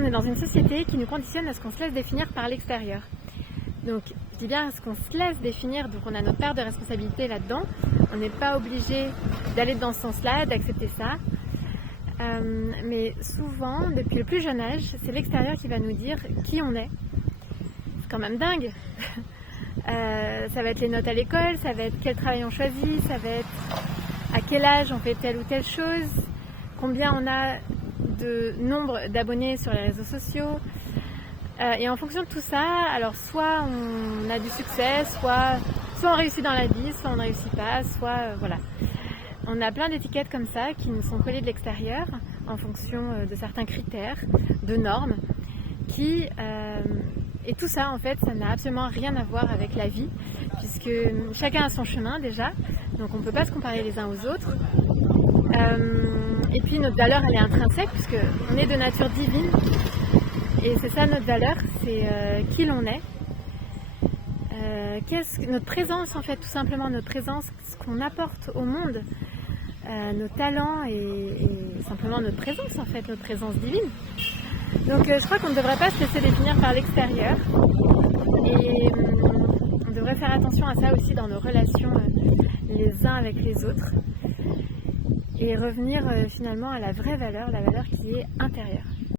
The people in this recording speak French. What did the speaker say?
qu'on est dans une société qui nous conditionne à ce qu'on se laisse définir par l'extérieur. Donc, je dis bien ce qu'on se laisse définir, donc on a notre part de responsabilité là-dedans. On n'est pas obligé d'aller dans ce sens-là, d'accepter ça. Mais souvent, depuis le plus jeune âge, c'est l'extérieur qui va nous dire qui on est. C'est quand même dingue. Ça va être les notes à l'école, ça va être quel travail on choisit, ça va être à quel âge on fait telle ou telle chose, combien on a de nombre d'abonnés sur les réseaux sociaux. Et en fonction de tout ça, alors soit on a du succès, soit on réussit dans la vie, soit on ne réussit pas, soit voilà. On a plein d'étiquettes comme ça qui nous sont collées de l'extérieur en fonction de certains critères, de normes, et tout ça en fait, ça n'a absolument rien à voir avec la vie, puisque chacun a son chemin déjà, donc on ne peut pas se comparer les uns aux autres. Et puis notre valeur elle est intrinsèque, puisqu'on est de nature divine, et c'est ça notre valeur, c'est qui l'on est. Notre présence en fait, tout simplement notre présence, ce qu'on apporte au monde, nos talents et simplement notre présence en fait, notre présence divine. Donc je crois qu'on ne devrait pas se laisser définir par l'extérieur et on devrait faire attention à ça aussi dans nos relations les uns avec les autres et revenir finalement à la vraie valeur, la valeur qui est intérieure.